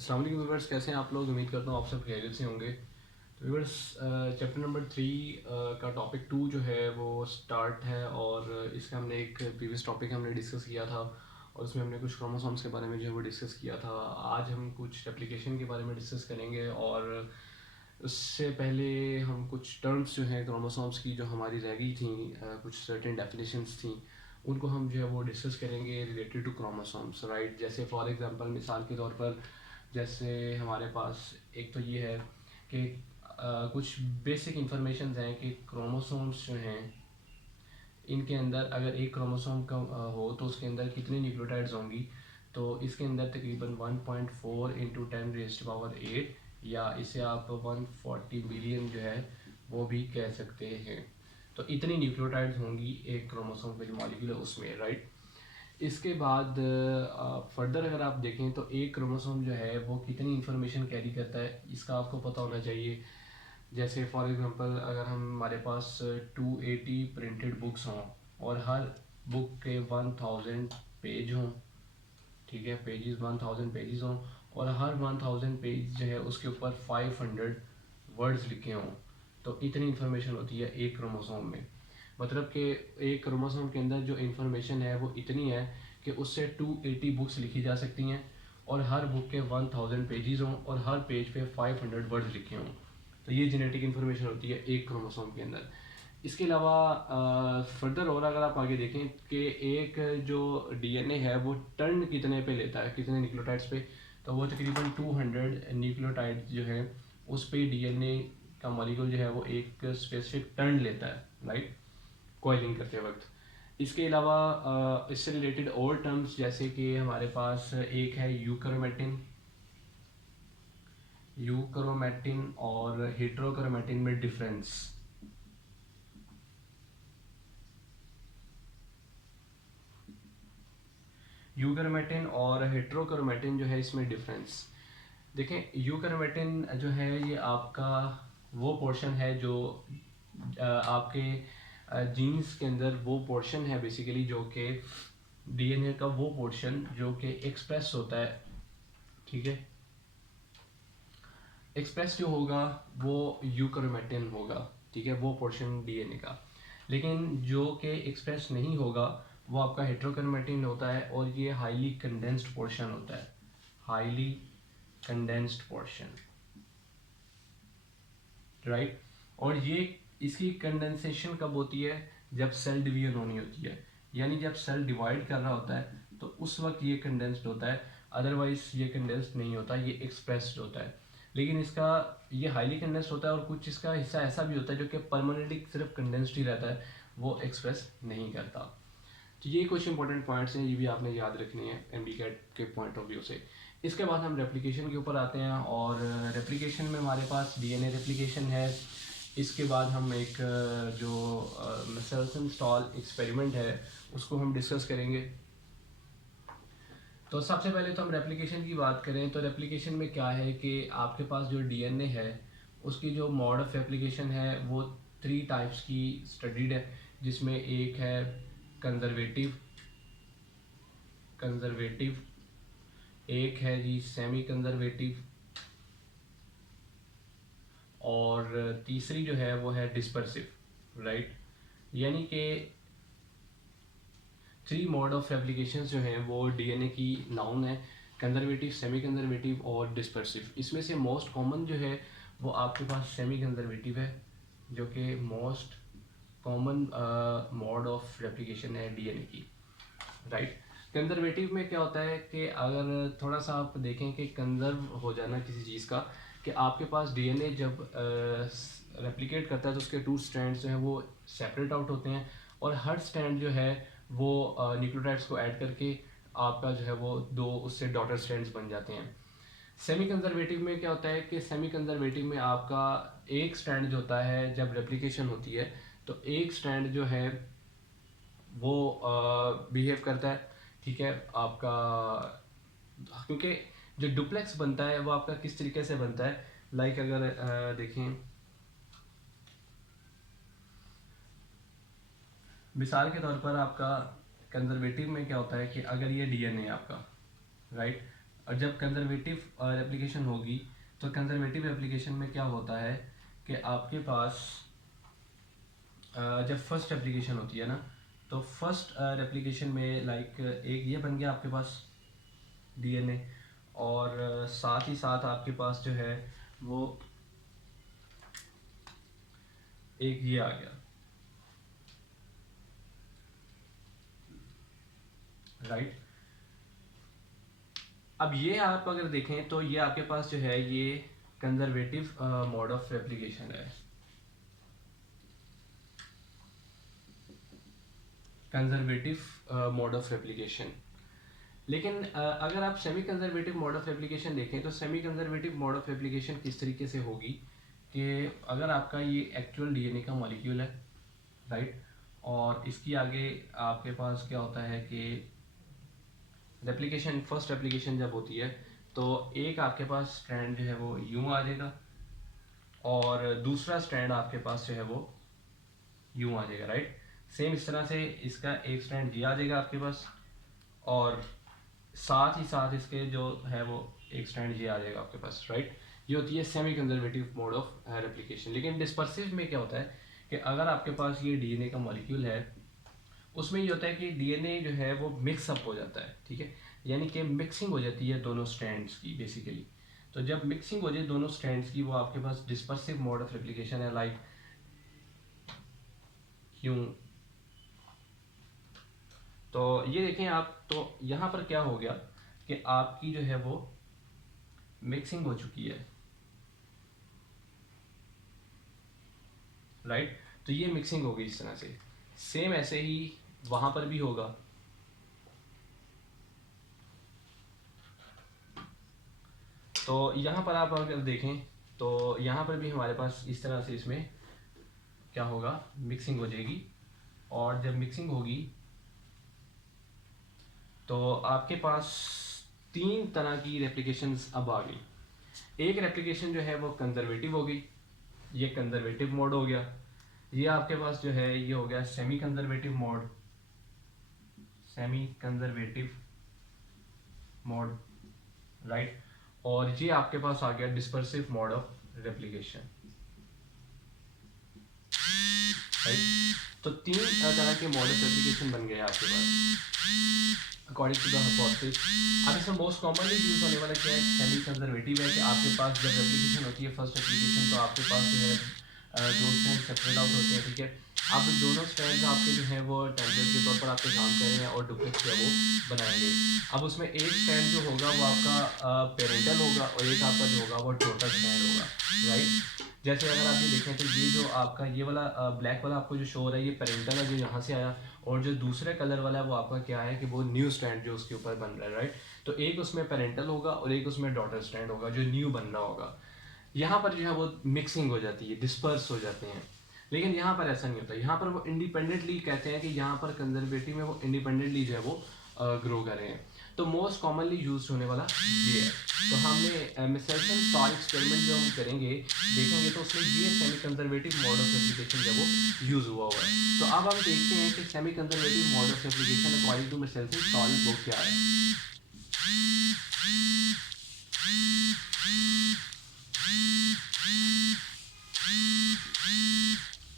अस्सलाम वालेकुम व्यूअर्स, कैसे हैं आप लोग। उम्मीद करता हूँ आप सब खैरियत से होंगे। तो व्यूअर्स, चैप्टर नंबर 3 का टॉपिक 2 जो है वो स्टार्ट है। और इसका हमने एक प्रीवियस टॉपिक हमने डिस्कस किया था और उसमें हमने कुछ क्रोमोसोम्स के बारे में जो है वो डिस्कस किया था। आज हम कुछ एप्लीकेशन के बारे में डिस्कस करेंगे और उससे पहले हम कुछ टर्म्स जो हैं क्रोमोसोम्स की जो हमारी रह गई थी, कुछ सर्टेन डेफिनेशंस थी, उनको हम जो है वो डिस्कस करेंगे रिलेटेड टू क्रोमोसोम्स, राइट। जैसे फॉर एग्जांपल, मिसाल के तौर पर, जैसे हमारे पास एक तो ये है कि कुछ बेसिक इंफॉर्मेशन हैं कि क्रोमोसोम्स जो हैं इनके अंदर अगर एक क्रोमोसोम का हो तो उसके अंदर कितनी न्यूक्लियोटाइड्स होंगी। तो इसके अंदर तकरीबन 1.4 इंटू 10⁻⁸ या इसे आप 140 मिलियन जो है वो भी कह सकते हैं। तो इतनी न्यूक्लियोटाइड्स होंगी एक क्रोमोसोम का जो मॉलिक्यूल है उसमें, राइट। इसके बाद फर्दर अगर आप देखें तो एक क्रोमोसोम जो है वो कितनी इंफॉर्मेशन कैरी करता है इसका आपको पता होना चाहिए। जैसे फॉर एग्जांपल, अगर हमारे पास 280 प्रिंटेड बुक्स हों और हर बुक के 1000 पेज हों, ठीक है, पेजेस 1000 पेजेस हों, और हर 1000 पेज जो है उसके ऊपर 500 वर्ड्स लिखे हों, तो इतनी इन्फॉर्मेशन होती है एक क्रोमोसोम में। मतलब कि एक क्रोमोसोम के अंदर जो इन्फॉर्मेशन है वो इतनी है कि उससे 280 बुक्स लिखी जा सकती हैं और हर बुक के 1000 पेजेस हों और हर पेज पे 500 वर्ड्स लिखे हों। तो ये जेनेटिक इन्फॉर्मेशन होती है एक क्रोमोसोम के अंदर। इसके अलावा फर्दर और अगर आप आगे देखें कि एक जो डीएनए है वो टर्न कितने पे लेता है, कितने न्यूक्लियोटाइड्स पे, तो वो तकरीबन 200 न्यूक्लियोटाइड जो है उस पे डीएनए का मॉलिक्यूल जो है वो एक स्पेसिफिक टर्न लेता है, राइट, कॉइलिंग करते वक्त। इसके अलावा इससे रिलेटेड और टर्म्स जैसे कि हमारे पास एक है यूक्रोमेटिन और हेट्रोक्रोमेटिन में डिफरेंस। यूक्रोमेटिन और हेट्रोक्रोमेटिन जो है इसमें डिफरेंस देखें। यूक्रोमेटिन जो है ये आपका वो पोर्शन है जो आपके जीन्स के अंदर वो पोर्शन है बेसिकली, जो कि डीएनए का वो पोर्शन जो कि एक्सप्रेस होता है, ठीक है। एक्सप्रेस जो होगा वो यूक्रोमेटिन होगा, ठीक है, वो पोर्शन डीएनए का। लेकिन जो कि एक्सप्रेस नहीं होगा वो आपका हेट्रोक्रोमेटिन होता है और ये हाईली कंडेंस्ड पोर्शन होता है, हाईली कंडेंस्ड पोर्शन, राइट। और ये इसकी कंडेंसेशन कब होती है, जब सेल डिवीजन होनी होती है, यानी जब सेल डिवाइड कर रहा होता है तो उस वक्त ये कंडेंस्ड होता है, अदरवाइज ये कंडेंस्ड नहीं होता, ये एक्सप्रेस्ड होता है। लेकिन इसका ये हाईली कंडेंस्ड होता है और कुछ इसका हिस्सा ऐसा भी होता है जो कि परमानेंटली सिर्फ कंडेंस्ड ही रहता है, वो एक्सप्रेस नहीं करता। तो ये कुछ इंपॉर्टेंट पॉइंट्स हैं, ये भी आपने याद रखनी है एमडी कैट के पॉइंट ऑफ व्यू से। इसके बाद हम रेप्लिकेशन के ऊपर आते हैं और रेप्लिकेशन में हमारे पास डीएनए रेप्लिकेशन है। इसके बाद हम एक जो मेसलसन स्टॉल एक्सपेरिमेंट है उसको हम डिस्कस करेंगे। तो सबसे पहले तो हम रेप्लिकेशन की बात करें तो रेप्लिकेशन में क्या है कि आपके पास जो डीएनए है उसकी जो मोड ऑफ रेप्लिकेशन है वो 3 टाइप्स की स्टडीड है, जिसमें एक है कंजर्वेटिव कंजर्वेटिव एक है जी सेमी कंजर्वेटिव, और तीसरी जो है वो है डिस्पर्सिव, राइट। यानी कि 3 मोड ऑफ रेप्लिकेशन जो हैं वो डीएनए की नाउन है, कंजर्वेटिव, सेमी कंजर्वेटिव और डिस्पर्सिव। इसमें से मोस्ट कॉमन जो है वो आपके पास सेमी कंजर्वेटिव है, जो कि most common mode of replication है डीएनए की, राइट। कंजर्वेटिव में क्या होता है कि अगर थोड़ा सा आप देखें कि कंजर्व हो जाना किसी चीज़ का, कि आपके पास डीएनए जब रेप्लिकेट करता है तो उसके 2 स्ट्रैंड्स जो हैं वो सेपरेट आउट होते हैं और हर स्ट्रैंड जो है वो न्यूक्लियोटाइड्स को ऐड करके आपका जो है वो 2 उससे डॉटर स्ट्रैंड्स बन जाते हैं। सेमी कंजर्वेटिव में क्या होता है कि सेमी कंजर्वेटिव में आपका एक स्ट्रैंड जो होता है जब रेप्लिकेशन होती है तो एक स्ट्रैंड जो है वो बिहेव करता है, ठीक है आपका, क्योंकि जो डुप्लेक्स बनता है वो आपका किस तरीके से बनता है, लाइक अगर देखें, मिसाल के तौर पर आपका कंजर्वेटिव में क्या होता है कि अगर ये डीएनए है आपका, राइट, और जब कंजर्वेटिव रेप्लिकेशन होगी तो कंजर्वेटिव रेप्लिकेशन में क्या होता है कि आपके पास जब फर्स्ट रेप्लिकेशन होती है ना, तो फर्स्ट रेप्लिकेशन में लाइक एक ये बन गया आपके पास डीएनए, और साथ ही साथ आपके पास जो है वो एक ये आ गया, राइट। अब ये आप अगर देखें तो ये आपके पास जो है ये कंजर्वेटिव मोड ऑफ रेप्लिकेशन है, कंजर्वेटिव मोड ऑफ रेप्लिकेशन। लेकिन अगर आप semi conservative mode of replication देखें तो semi conservative mode of replication किस तरीके से होगी कि अगर आपका ये एक्चुअल डीएनए का मॉलिक्यूल है, राइट, और इसकी आगे आपके पास क्या होता है कि रेप्लिकेशन, फर्स्ट रेप्लिकेशन जब होती है तो एक आपके पास स्ट्रैंड जो है वो यूं आ जाएगा और दूसरा स्ट्रैंड आपके पास जो है वो यूं आ जाएगा, राइट। सेम इस तरह से इसका एक स्ट्रैंड ये आ जाएगा आपके पास, और साथ ही साथ इसके जो है वो एक स्ट्रैंड ये आ जाएगा आपके पास, राइट। ये होती है semi conservative mode of replication. लेकिन डिस्पर्सिव में क्या होता है कि अगर आपके पास ये डीएनए का मॉलिक्यूल है, उसमें ये होता है कि डीएनए जो है वो मिक्सअप हो जाता है, ठीक है, यानी कि मिक्सिंग हो जाती है दोनों स्ट्रैंड्स की बेसिकली। तो जब मिक्सिंग हो जाए दोनों स्ट्रैंड्स की, वो आपके पास डिस्पर्सिव मोड ऑफ रेप्लिकेशन है, लाइक क्यों। तो ये देखें आप, तो यहाँ पर क्या हो गया कि आपकी जो है वो मिक्सिंग हो चुकी है, राइट। तो ये मिक्सिंग हो गई इस तरह से। सेम ऐसे ही वहां पर भी होगा। तो यहाँ पर आप अगर देखें तो यहाँ पर भी हमारे पास इस तरह से इसमें क्या होगा, मिक्सिंग हो जाएगी। और जब मिक्सिंग होगी तो आपके पास तीन तरह की रेप्लिकेशंस अब आ गई। एक रेप्लिकेशन जो है वो कंजर्वेटिव हो गई, ये कंजर्वेटिव मोड हो गया। ये आपके पास जो है ये हो गया semi conservative mode, semi conservative mode, right. और ये आपके पास आ गया dispersive mode of replication, right. तो तीन तरह के मोड ऑफ रेप्लिकेशन बन गए आपके पास अकॉर्डिंग टू द हाइपोथेसिस। अब इसमें मोस्ट कॉमनली यूज होने वाला क्या है, सेमी कंजर्वेटिव है, कि आपके पास जब रेप्लिकेशन होती है फर्स्ट रेप्लिकेशन, तो आपके पास जो है दो स्ट्रैंड सेपरेट आउट होते हैं, ठीक है। अब दोनों स्ट्रैंड्स आपके जो है वो टेम्पलेट के तौर पर आपके काम कर रहे हैं और डुप्लेक्स जो है वो बनाएंगे। अब उसमें एक स्ट्रैंड जो होगा वो आपका पेरेंटल होगा और एक आपका जो होगा वो टोटल स्ट्रैंड होगा, राइट। जैसे अगर आप ये देखें तो ये जो आपका ये वाला ब्लैक वाला आपको जो शो हो रहा है ये पेरेंटल है जो यहाँ से आया, और जो दूसरे कलर वाला है वो आपका क्या है कि वो न्यू स्ट्रैंड जो उसके ऊपर बन रहा है, राइट। तो एक उसमें पेरेंटल होगा और एक उसमें डॉटर स्ट्रैंड होगा जो न्यू बन रहा होगा। यहाँ पर जो है वो मिक्सिंग हो जाती है, डिस्पर्स हो जाते हैं। लेकिन यहाँ पर ऐसा नहीं होता, यहाँ पर वो इंडिपेंडेंटली कहते हैं कि यहाँ पर कंजर्वेटिव में वो इंडिपेंडेंटली जो है वो ग्रो कर रहे हैं। तो मोस्ट कॉमनली यूज होने वाला ये है। तो हमने मिसेल्सन स्टार एक्सपेरिमेंट जो हम करेंगे देखेंगे तो उसमें ये semi conservative mode of application जो वो यूज हुआ हुआ है। तो अब हम देखते हैं कि semi conservative mode of application according to Meselson Stahl वो क्या है।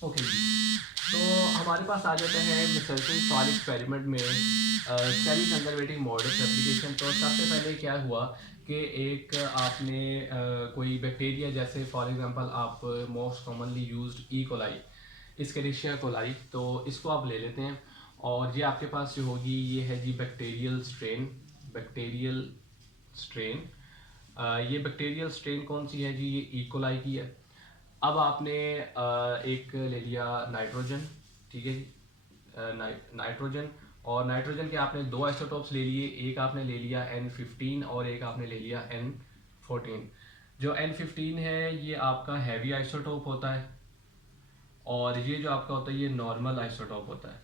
ओके जी, तो हमारे पास आ जाता है मिसेल्सन स्टार एक्सपेरिमेंट में semi conservative mode of application. तो सबसे पहले क्या हुआ कि एक आपने कोई बैक्टीरिया, जैसे फॉर एग्जांपल आप most commonly used E coli, Escherichia coli, तो इसको आप ले लेते हैं और ये आपके पास जो होगी ये है जी बैक्टीरियल स्ट्रेन, बैक्टीरियल स्ट्रेन। ये बैक्टीरियल स्ट्रेन कौन सी है जी, ये ई कोलाई की है। अब आपने एक ले लिया नाइट्रोजन, ठीक है जी, नाइट्रोजन, और नाइट्रोजन के आपने दो आइसोटोप्स ले लिए, एक आपने ले लिया N15 और एक आपने ले लिया N14। जो N15 है ये आपका हैवी आइसोटोप होता है और ये जो आपका होता है ये नॉर्मल आइसोटोप होता है,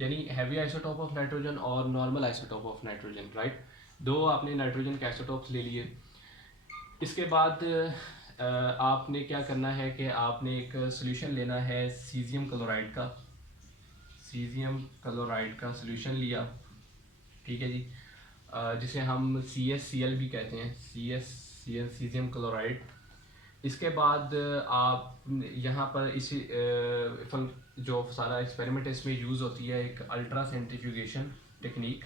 यानी हैवी आइसोटोप ऑफ नाइट्रोजन और normal isotope of nitrogen, right. दो आपने नाइट्रोजन के आइसोटोप्स ले लिए। इसके बाद आपने क्या करना है कि आपने एक सोल्यूशन लेना है सीजियम क्लोराइड का, सीजियम क्लोराइड का सोल्यूशन लिया, ठीक है जी। जिसे हम CaCl भी कहते हैं, CaCl सीजियम क्लोराइड। इसके बाद आप यहाँ पर इसी जो सारा एक्सपेरिमेंट है इसमें यूज़ होती है एक ultra centrifugation technique,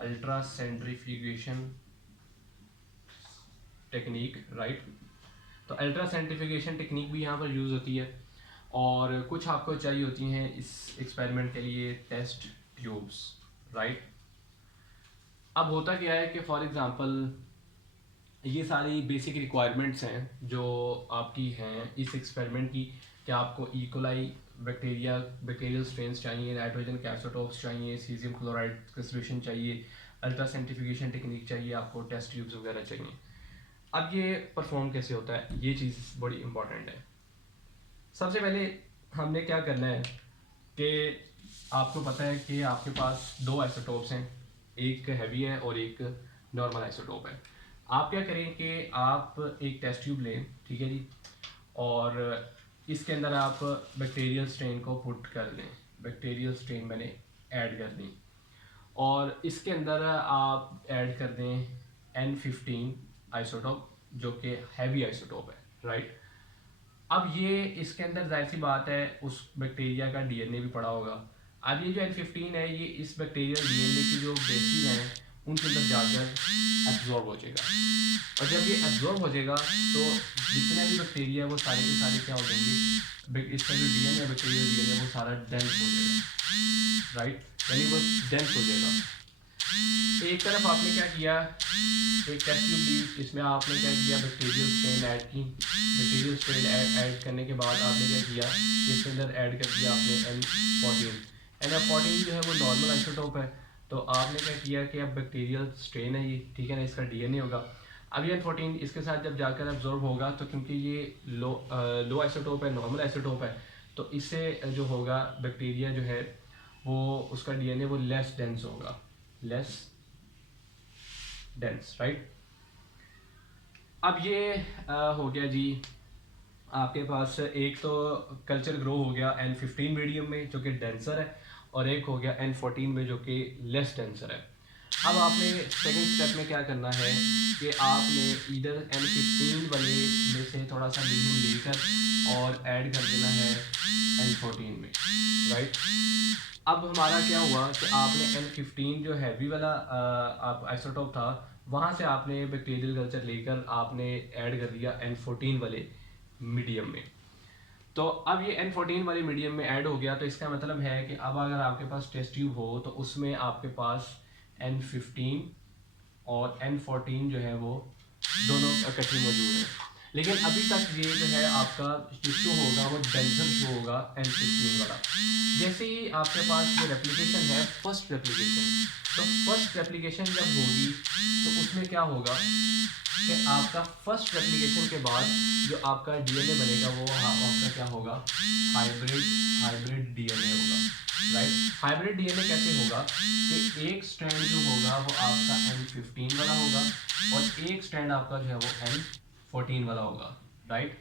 ultra centrifugation technique, right. तो अल्ट्रा सेंट्रीफ्यूगेशन टेक्निक भी यहाँ पर यूज़ होती है। और कुछ आपको चाहिए होती हैं इस एक्सपेरिमेंट के लिए टेस्ट ट्यूब्स, राइट। अब होता क्या है कि फॉर एग्ज़ाम्पल ये सारी बेसिक रिक्वायरमेंट्स हैं जो आपकी हैं इस एक्सपेरिमेंट की, कि आपको इकोलाई बैक्टीरियल स्ट्रेन्स चाहिए, नाइट्रोजन कैप्सोटोप्स चाहिए, सीजियम क्लोराइड का सोल्यूशन चाहिए, अल्ट्रा सेंट्रीफ्यूगेशन टेक्निक चाहिए, आपको टेस्ट ट्यूब्स वगैरह चाहिए। अब ये परफॉर्म कैसे होता है, ये चीज़ बड़ी इंपॉर्टेंट है। सबसे पहले हमने क्या करना है कि आपको पता है कि आपके पास दो आइसोटोप्स हैं, एक हैवी है और एक नॉर्मल आइसोटोप है। आप क्या करें कि आप एक टेस्ट ट्यूब लें, ठीक है जी, और इसके अंदर आप बैक्टीरियल स्ट्रेन को पुट कर लें, बैक्टीरियल स्ट्रेन मैंने ऐड कर दी, और इसके अंदर आप ऐड कर दें N15 आइसोटोप जो कि हैवी आइसोटोप है, राइट। अब ये इसके अंदर जाहिर सी बात है उस बैक्टीरिया का DNA भी पड़ा होगा। अब ये जो N15 है ये इस बैक्टीरियल DNA की जो बेसिस हैं उनके अंदर जाकर एब्जॉर्ब हो जाएगा, और जब ये एब्जॉर्ब हो जाएगा तो जितने भी बैक्टीरिया है वो सारे के सारे क्या हो जाएंगे, इसका जो DNA है बैक्टीरियल DNA वो सारा डेंस हो जाएगा, राइट, यानी वो डेंस हो जाएगा। एक तरफ आपने क्या किया, एक टेस्ट ट्यूब ली, इसमें आपने क्या किया, बैक्टीरियल स्ट्रेन ऐड की, बैक्टीरियल स्ट्रेन ऐड करने के बाद आपने क्या किया, इसके अंदर ऐड कर दिया आपने N14 जो है वो नॉर्मल आइसोटोप है, तो आपने क्या किया कि अब बैक्टीरियल स्ट्रेन है ये, ठीक है ना, इसका DNA होगा। अब ये N14 इसके साथ जब जाकर एब्जॉर्ब होगा तो क्योंकि ये लो आइसोटोप है, नॉर्मल आइसोटोप है, तो इससे जो होगा बैक्टीरिया जो है वो उसका DNA वो लेस डेंस होगा, लेस डेंस, राइट। अब ये हो गया जी, आपके पास एक तो कल्चर ग्रो हो गया N15 मीडियम में जो कि डेंसर है, और एक हो गया N14 में जो कि लेस डेंसर है। अब आपने सेकंड स्टेप में क्या करना है कि आपने इधर N15 वाले में से थोड़ा सा मीडियम लेकर और ऐड कर देना है N14 में, राइट। अब हमारा क्या हुआ कि आपने N15 जो हैवी वाला आप आइसोटोप था वहाँ से आपने बैक्टीरियल कल्चर लेकर आपने ऐड कर दिया N14 वाले मीडियम में। तो अब ये N14 वाले मीडियम में ऐड हो गया, तो इसका मतलब है कि अब अगर आपके पास टेस्ट ट्यूब हो तो उसमें आपके पास N15 और N14 जो है वो दोनों इकट्ठे मौजूद हैं। लेकिन अभी तक ये जो है आपका जो होगा वो डेंसर शो होगा N15 वाला। जैसे ही आपके पास जो रेप्लिकेशन है फर्स्ट रेप्लिकेशन, तो फर्स्ट रेप्लिकेशन जब होगी तो उसमें क्या होगा कि आपका फर्स्ट रेप्लिकेशन के बाद जो आपका DNA बनेगा वो आपका क्या होगा, हाइब्रिड DNA होगा, राइट। हाइब्रिड DNA कैसे होगा कि एक स्ट्रैंड जो होगा वो आपका N15 वाला होगा और एक स्ट्रैंड आपका जो है वो N14 वाला होगा, राइट।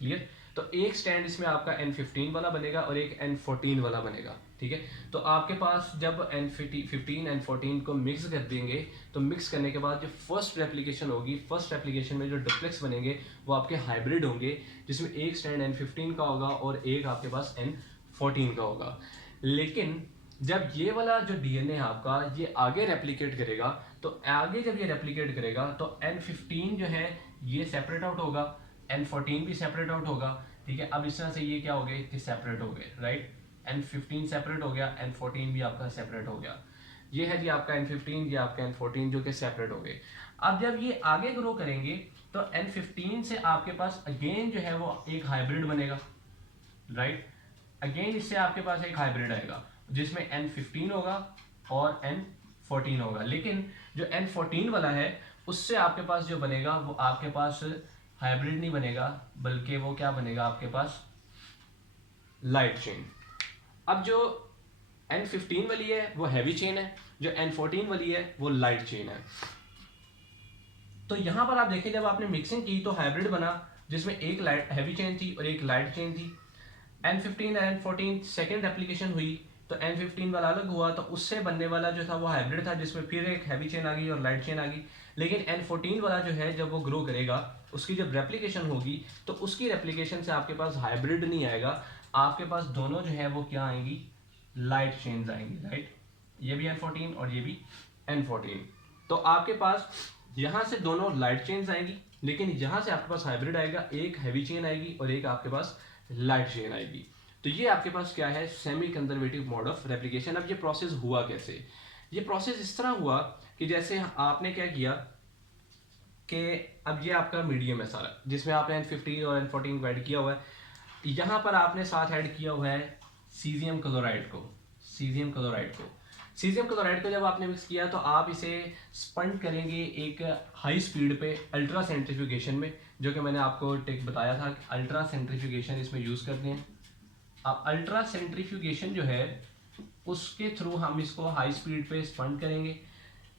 क्लियर। तो एक स्टैंड इसमें आपका N15 वाला बनेगा और एक N14 वाला बनेगा, ठीक है। तो आपके पास जब N15 N14 को मिक्स कर देंगे तो मिक्स करने के बाद जो फर्स्ट रेप्लिकेशन होगी, फर्स्ट रेप्लिकेशन में जो डुप्लेक्स बनेंगे वो आपके हाइब्रिड होंगे, जिसमें एक स्टैंड N15 का होगा और एक आपके पास N14 का होगा। लेकिन जब ये वाला जो DNA है आपका ये आगे रेप्लिकेट करेगा, तो आगे जब ये रेप्लिकेट करेगा तो N15 जो है ये सेपरेट आउट होगा, N14 भी सेपरेट आउट होगा, ठीक है। अब इस तरह से ये क्या हो गए कि सेपरेट हो गए, राइट। N15 सेपरेट हो गया, N14 भी आपका सेपरेट हो गया। ये है जी आपका N15, ये आपका N14 जो कि सेपरेट हो गए। अब जब ये आगे ग्रो करेंगे तो N15 से आपके पास अगेन जो है वो एक हाइब्रिड बनेगा, राइट। अगेन इससे आपके पास एक हाइब्रिड आएगा जिसमें N15 होगा और N14 होगा। लेकिन जो N14 वाला है उससे आपके पास जो बनेगा वो आपके पास हाइब्रिड नहीं बनेगा, बल्कि वो क्या बनेगा आपके पास, लाइट चेन। अब जो N15 वाली है वो हैवी चेन है, जो N14 वाली है वो लाइट चेन है। तो यहां पर आप देखें जब आपने मिक्सिंग की तो हाइब्रिड बना जिसमें एक लाइट हैवी चेन थी और एक लाइट चेन थी। N15 और N14 सेकेंड रेप्लिकेशन हुई तो N15 वाला अलग हुआ, तो उससे बनने वाला जो था वो हाइब्रिड था, जिसमें फिर एक हैवी चेन आ गई और लाइट चेन आ गई। लेकिन N14 वाला जो है जब वो ग्रो करेगा, उसकी जब रेप्लिकेशन होगी, तो उसकी रेप्लिकेशन से आपके पास हाइब्रिड नहीं आएगा, आपके पास दोनों जो है वो क्या आएंगी, लाइट चेन्स आएंगी, राइट। ये भी N14 और ये भी N14। तो आपके पास यहाँ से दोनों लाइट चेन्स आएंगी, लेकिन यहाँ से आपके पास हाइब्रिड आएगा, एक हैवी चेन आएगी और एक आपके पास लाइट चेन आएगी। तो ये आपके पास क्या है, semi conservative mode of replication. अब ये प्रोसेस हुआ कैसे, ये प्रोसेस इस तरह हुआ कि जैसे आपने क्या किया कि अब ये आपका मीडियम है सारा, जिसमें आपने N15 और N14 को ऐड किया हुआ है। यहाँ पर आपने साथ ऐड किया हुआ है सीजियम क्लोराइड को। सीजियम क्लोराइड को सीजियम क्लोराइड को जब आपने मिक्स किया तो आप इसे स्पंड करेंगे एक हाई स्पीड पे अल्ट्रा सेंट्रीफ्यूगेशन में, जो कि मैंने आपको टेक बताया था, अल्ट्रा सेंट्रीफ्यूगेशन इसमें यूज़ करते हैं। अब अल्ट्रा सेंट्रीफ्यूगेशन जो है उसके थ्रू हम इसको हाई स्पीड पे स्पंड करेंगे।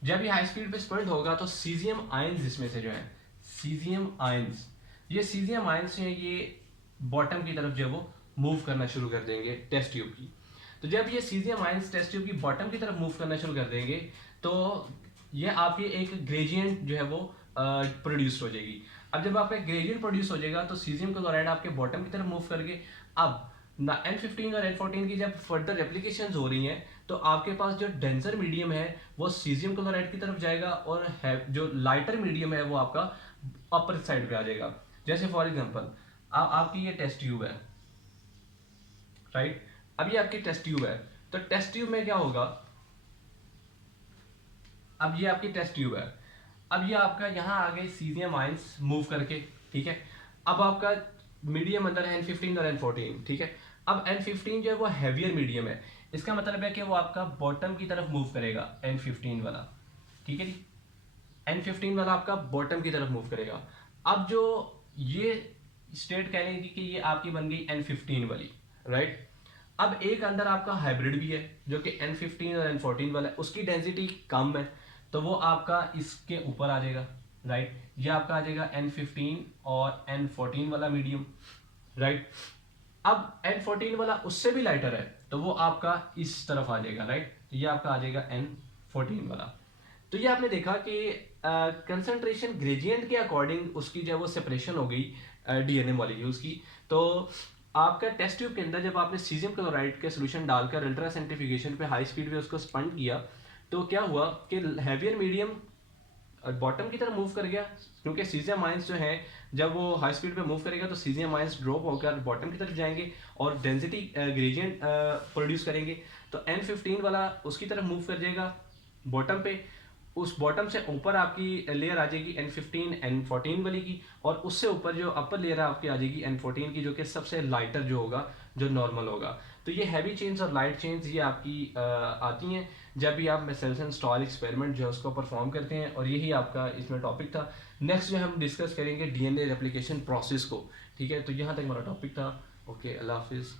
जब ये हाई स्पीड पे स्पंड होगा तो सीजियम आयंस इसमें से जो है, सीजियम आयंस, ये सीजियम आयंस हैं, ये बॉटम की तरफ जो है वो मूव करना शुरू कर देंगे टेस्ट ट्यूब की। तो जब ये सीजियम आयंस टेस्ट ट्यूब की बॉटम की तरफ मूव करना शुरू कर देंगे तो ये आपकी एक ग्रेडियंट जो है वो प्रोड्यूस हो जाएगी। अब जब आपका ग्रेडियंट प्रोड्यूस हो जाएगा तो सीजियम क्लोराइड आपके बॉटम की तरफ मूव करके अब ना N15 और N14 की जब फर्दर रेप्लिकेशंस हो रही हैं तो आपके पास जो डेंसर मीडियम है वो सीजियम क्लोराइड की तरफ जाएगा और जो लाइटर मीडियम है वो आपका अपर साइड पे आ जाएगा। जैसे फॉर एग्जांपल आपकी ये टेस्ट ट्यूब है, राइट। अब ये आपकी टेस्ट ट्यूब है, तो टेस्ट ट्यूब में क्या होगा, अब ये आपकी टेस्ट ट्यूब है, अब ये आपका यहाँ आ गए सीजियम आयंस मूव करके, ठीक है। अब आपका मीडियम अंदर है N15 और N14, ठीक है। अब N15 जो है वो हैवियर मीडियम है, इसका मतलब है कि वो आपका बॉटम की तरफ मूव करेगा N15 वाला, ठीक है जी। N15 वाला आपका बॉटम की तरफ मूव करेगा। अब जो ये स्टेट कह रही थी कि ये आपकी बन गई N15 वाली, राइट। अब एक अंदर आपका हाइब्रिड भी है जो कि N15 और N14 वाला है, उसकी डेंसिटी कम है, तो वो आपका इसके ऊपर आ जाएगा, राइट। ये आपका आ जाएगा N15 और N14 वाला मीडियम, राइट। अब N14 वाला उससे भी लाइटर है तो वो आपका इस तरफ आ जाएगा, राइट। तो ये आपका आ जाएगा N14 वाला। तो ये आपने देखा कि कंसंट्रेशन ग्रेडियंट के अकॉर्डिंग उसकी जो है वो सेपरेशन हो गई डीएनए मॉलिक्यूल्स की। तो आपका टेस्ट ट्यूब के अंदर जब आपने सीजियम क्लोराइड के सोल्यूशन डालकर अल्ट्रा सेंट्रीफ्यूगेशन पे हाई स्पीड पे उसको स्पंड किया तो क्या हुआ कि हैवियर मीडियम बॉटम की तरफ मूव कर गया, क्योंकि सीजियम आयंस जो है जब वो हाई स्पीड पे मूव करेगा तो सीजियम आयंस ड्रॉप होकर बॉटम की तरफ जाएंगे और डेंसिटी ग्रेडियंट प्रोड्यूस करेंगे। तो N15 वाला उसकी तरफ मूव कर जाएगा बॉटम पे, उस बॉटम से ऊपर आपकी लेयर आ जाएगी N15 N14 वाली की, और उससे ऊपर जो अपर लेयर आपकी आ जाएगी N14 की, जो कि सबसे लाइटर जो होगा, जो नॉर्मल होगा। तो ये हैवी चेन्स और लाइट चेन्स ये आपकी आती हैं जब भी आप मेसेल्सन स्टॉल एक्सपेरिमेंट जो है उसको परफॉर्म करते हैं, और यही आपका इसमें टॉपिक था। नेक्स्ट जो हम डिस्कस करेंगे डीएनए रेप्लिकेशन प्रोसेस को, ठीक है। तो यहाँ तक हमारा टॉपिक था। ओके, अल्लाह हाफिज़।